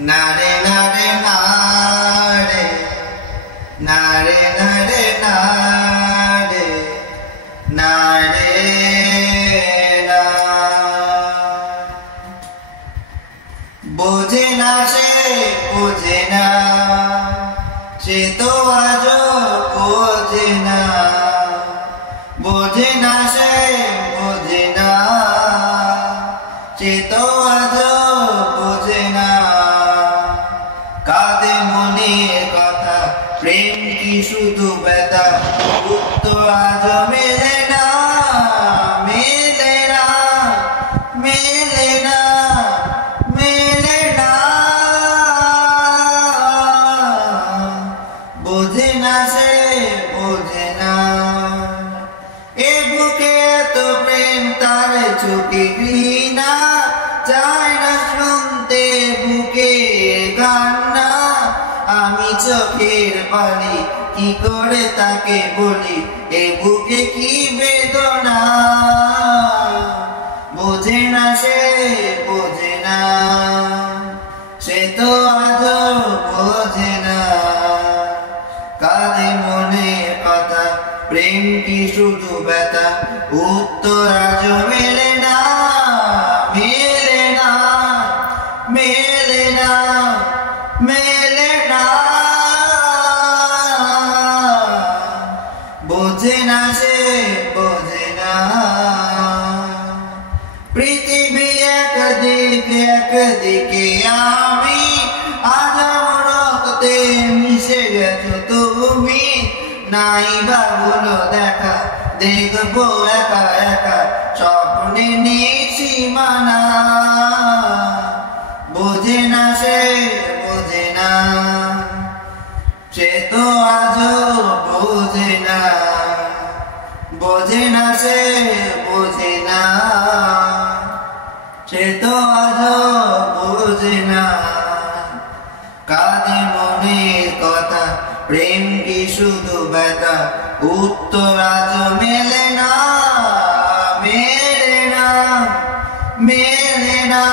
নারে নারে নারে নারে নারে নারে নারে না বোঝে না সে বোঝে না সে তো আজও বোঝে না বোঝে না সে বোঝে না সে তো আজও বোঝে না কাঁদে মনের কথা প্রেম কি শুধু ব্যথা উত্তর আজও মেলে না মেলে না মেলে না মেলে না বোঝে না সে বোঝে না এ বুকে তো প্রেম তার চোখে ঘৃণা চায় না শুনতে বুকে কান্না আমি চোখের পানি কি করে তাকে বলি এ বুকে কি বেদনা বোঝে না সে বোঝে না সে তো আজও বোঝে না কাঁদে মনের কথা প্রেম কি শুধু ব্যথা উত্তর আজও মেলে না মেলে না মেলে না মেলে না বোঝে না সে বোঝে না পৃথিবী একদিকে আমি আজ আমার রক্তে মিশে গেছো তুমি নাই বা বলো দেখা দেখবো একা একা স্বপ্নে নিসীমানা বোঝে না সে বোঝে না সে তো আজও বোঝে না বোঝে না সে বোঝে না সে তো আজও বোঝে না কাঁদে মনের কথা প্রেম কি শুধু ব্যথা উত্তর আজও মেলে না মেলে না মেলে না